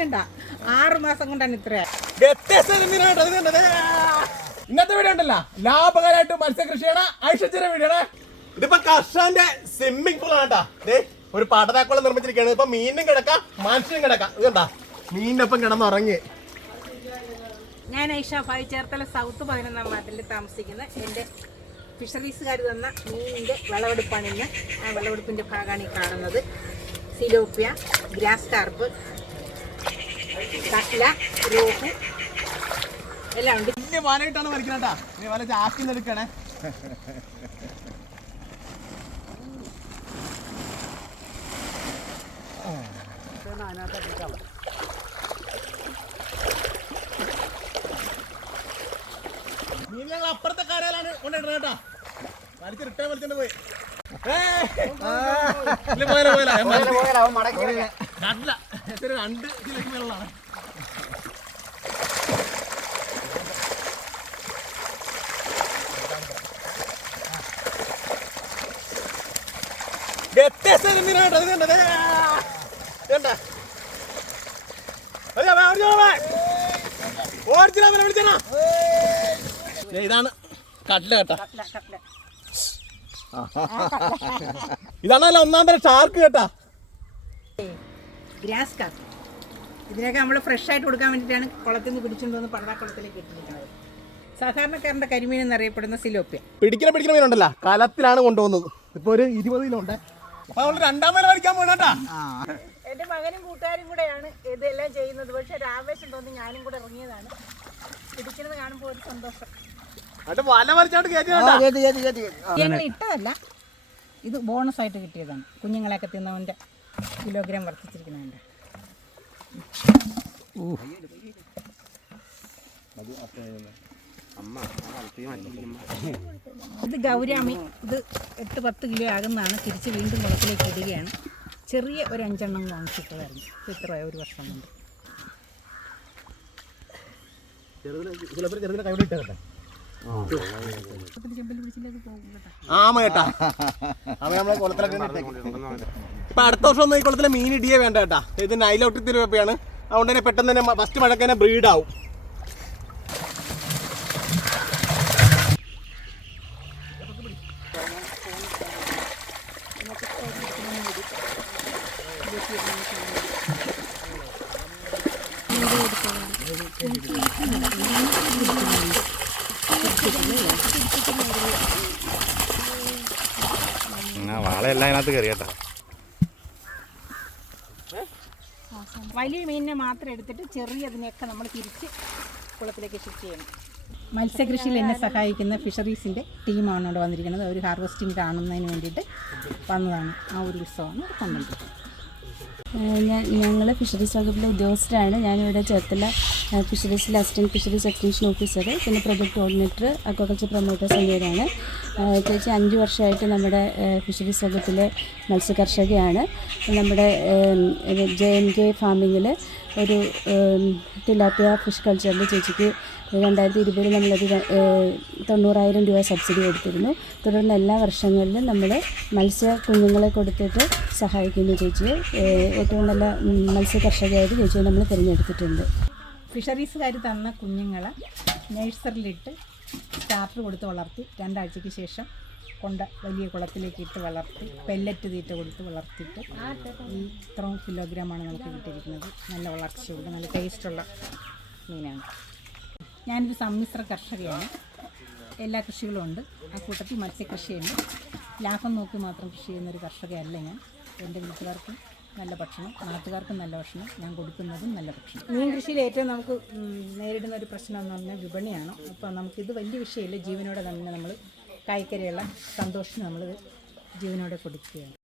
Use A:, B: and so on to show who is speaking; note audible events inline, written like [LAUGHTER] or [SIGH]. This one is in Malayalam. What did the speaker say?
A: കണ്ട ആറ് മാസം കൊണ്ടാണ് ഇത്ര?
B: ഇന്നത്തെ വീഡിയോ ഉണ്ടല്ലോ ലാഭകരമായിട്ട് മത്സ്യകൃഷിയാണ് ഐശ്വര്യ വീഡിയോ ആണ്. ഇതിപ്പോ കർഷകന്റെ സ്വിമ്മിംഗ് പൂൾ ആണ് കേട്ടാ. ഒരു പാട്ടതാക്കോളം നിർമ്മിച്ചിരിക്കുകയാണ്. ഇപ്പൊ മീനും കിടക്കാം മനുഷ്യനും കിടക്കാം. ഇത് കണ്ടാ? മീനിന്റെ ഒപ്പം കിടന്നുറങ്ങി.
A: ഞാൻ ഐഷ ഫൈ ചേർത്തല സൗത്ത് പതിനൊന്നാം വാർഡിൽ താമസിക്കുന്ന എന്റെ ഫിഷറീസുകാർ തന്ന മീനിന്റെ വിളവെടുപ്പാണ് ഇന്ന്. ആ വിളവെടുപ്പിന്റെ ഭാഗമാണ് ഈ കാണുന്നത്. സിലോപ്പിയ ഗ്രാസ് കാർപ്പ് എല്ലാം
B: വലിക്കുന്നത് നീ വല ചാക്കി എടുക്കണേ. നീ ഞങ്ങൾ അപ്പുറത്തെ കരയിലാണ് കൊണ്ടിടുന്നത് കേട്ടാ വലിച്ച് റിട്ടേൺ വലിച്ചോണ്ട് പോയി. രണ്ട് കിലോയ്ക്ക് മേളിലാണ് വ്യത്യസ്ത കണ്ടത്? കണ്ടാ? ഇതാണ് കട്ടില കേട്ടാ [LAUGHS] ഇതാണല്ലോ ഒന്നാം തരം ഷാർക്ക് കേട്ടാ.
A: ഗ്രാസ് കാർക്ക് ഇതിനൊക്കെ നമ്മൾ ഫ്രഷ് ആയിട്ട് കൊടുക്കാൻ വേണ്ടിയിട്ടാണ് കുളത്തിൽ നിന്ന് പിടിച്ചുകൊണ്ട് വന്ന് കുളത്തിലേക്ക് ഇട്ടിരിക്കുന്നത്. സാധാരണക്കാരന്റെ കരിമീൻ എന്നറിയപ്പെടുന്ന സിലോപ്യ
B: പിടിക്കണ പിടിക്കണ മീനുണ്ടല്ലോ കലത്തിലാണ് കൊണ്ടുപോകുന്നത്. ഇപ്പൊ ഒരു ഇരുപത് കിലോ ഉണ്ട്. അപ്പൊ രണ്ടാം വരെ വരയ്ക്കാൻ പോകണട്ടാ
A: എന്റെ മകനും കൂട്ടുകാരും കൂടെയാണ് ഇതെല്ലാം ചെയ്യുന്നത്. പക്ഷെ ഒരു ആവേശം തോന്നി ഞാനും കൂടെ ഇറങ്ങിയതാണ്. പിടിക്കുന്നത് കാണുമ്പോൾ ഒരു സന്തോഷം. ഞങ്ങൾ ഇട്ടതല്ല. ഇത് ബോണസ് ആയിട്ട് കിട്ടിയതാണ്. കുഞ്ഞുങ്ങളെയൊക്കെ തിന്നവന്റെ കിലോഗ്രാം വർദ്ധിച്ചിരിക്കുന്നതിന്റെ ഇത് ഗൗരാമി ഇത് എട്ട് പത്ത് കിലോ ആകുന്നതാണ്. തിരിച്ച് വീണ്ടും കുളത്തിലേക്ക് ഇടുകയാണ്. ചെറിയ ഒരു അഞ്ചെണ്ണം വാങ്ങിച്ചിട്ടതായിരുന്നു ഇത്ര ഒരു വർഷം കൊണ്ട്.
B: ചെറുതിനെ കൈവിട്ട് ഇട്ടേ ആമ ആമ നമ്മളെ ഇപ്പൊ അടുത്ത വർഷം ഒന്നും ഈ കുളത്തിലെ മീൻ ഇടിയേ വേണ്ട കേട്ടാ. ഇത് നൈലോട്ടി തിരുവപ്പയാണ് അതുകൊണ്ട് തന്നെ പെട്ടെന്ന് തന്നെ ഫസ്റ്റ് മഴക്ക് തന്നെ ബ്രീഡാവും
C: ആ വാളയെല്ലാം അതിനകത്ത് കയറി കേട്ടോ.
A: വലിയ മീനിനെ മാത്രം എടുത്തിട്ട് ചെറിയതിനെയൊക്കെ നമ്മൾ തിരിച്ച് കുളത്തിലേക്ക് ഷിഫ്റ്റ് ചെയ്യണം. മത്സ്യകൃഷിയിൽ എന്നെ സഹായിക്കുന്ന ഫിഷറീസിന്റെ ടീമാണ് ഇവിടെ വന്നിരിക്കുന്നത്. ഒരു ഹാർവസ്റ്റിംഗ് കാണുന്നതിന് വേണ്ടിയിട്ട് വന്നതാണ്. ആ ഒരു ഉത്സവമാണ് കൊണ്ടുവന്നിരിക്കുന്നത്
D: ഞങ്ങൾ ഫിഷറീസ് വകുപ്പിലെ ഉദ്യോഗസ്ഥരാണ്. ഞാനിവിടെ ചേർത്തല ഫിഷറീസിലെ അസിസ്റ്റന്റ് ഫിഷറീസ് എക്സ്റ്റൻഷൻ ഓഫീസർ പിന്നെ പ്രൊജക്ട് കോർഡിനേറ്റർ അക്വാകൾച്ചർ പ്രൊമോട്ടേഴ്സ് എന്നിവരാണ്. ചേച്ചി അഞ്ച് വർഷമായിട്ട് നമ്മുടെ ഫിഷറീസ് വകുപ്പിലെ മത്സ്യകർഷകയാണ്. നമ്മുടെ ജെ എൻ കെ ഫാമിങ്ങിൽ ഒരു തിലാപ്പിയ ഫിഷ് കൾച്ചറിൽ ചേച്ചിക്ക് രണ്ടായിരത്തി ഇരുപതിൽ നമ്മളത് തൊണ്ണൂറായിരം രൂപ സബ്സിഡി കൊടുത്തിരുന്നു. തുടർന്ന് എല്ലാ വർഷങ്ങളിലും നമ്മൾ മത്സ്യ കുഞ്ഞുങ്ങളെ കൊടുത്തിട്ട് സഹായിക്കുന്നു ചേച്ചിയെ ഏറ്റവും നല്ല മത്സ്യകർഷകയായിട്ട് മത്സ്യ കർഷകയായിട്ട് ചേച്ചിയെ നമ്മൾ തിരഞ്ഞെടുത്തിട്ടുണ്ട്.
A: ഫിഷറീസുകാർ തന്ന കുഞ്ഞുങ്ങളെ നഴ്സറിലിട്ട് സ്റ്റാർട്ടർ കൊടുത്ത് വളർത്തി രണ്ടാഴ്ചയ്ക്ക് ശേഷം കൊണ്ട് വലിയ കുളത്തിലേക്ക് ഇട്ട് വളർത്തി പെല്ലറ്റ് തീറ്റ കൊടുത്ത് വളർത്തിയിട്ട് ഈ ഇത്രയും കിലോഗ്രാമാണ് നമുക്ക് കിട്ടിയിരിക്കുന്നത്. നല്ല വളർച്ചയുണ്ട് നല്ല ടേസ്റ്റുള്ള മീനാണ്. ഞാനൊരു സമ്മിശ്ര കർഷകയാണ്. എല്ലാ കൃഷികളും ഉണ്ട്. ആ കൂട്ടത്തിൽ മത്സ്യകൃഷിയുണ്ട്. ലാഭം നോക്കി മാത്രം കൃഷി ചെയ്യുന്ന ഒരു കർഷകയല്ല ഞാൻ. എന്റെ വീട്ടുകാർക്കും നല്ല ഭക്ഷണം നാട്ടുകാർക്കും നല്ല ഭക്ഷണം ഞാൻ കൊടുക്കുന്നതും നല്ല ഭക്ഷണം. മീൻ കൃഷിയിൽ ഏറ്റവും നമുക്ക് നേരിടുന്ന ഒരു പ്രശ്നം എന്ന് പറഞ്ഞാൽ വിപണിയാണ്. അപ്പോൾ നമുക്കിത് വലിയ വിഷയമില്ല. ജീവനോടെ തന്നെ നമ്മൾ കായ്ക്കരയുള്ള സന്തോഷം നമ്മൾ ജീവനോടെ കൊടുക്കുകയാണ്.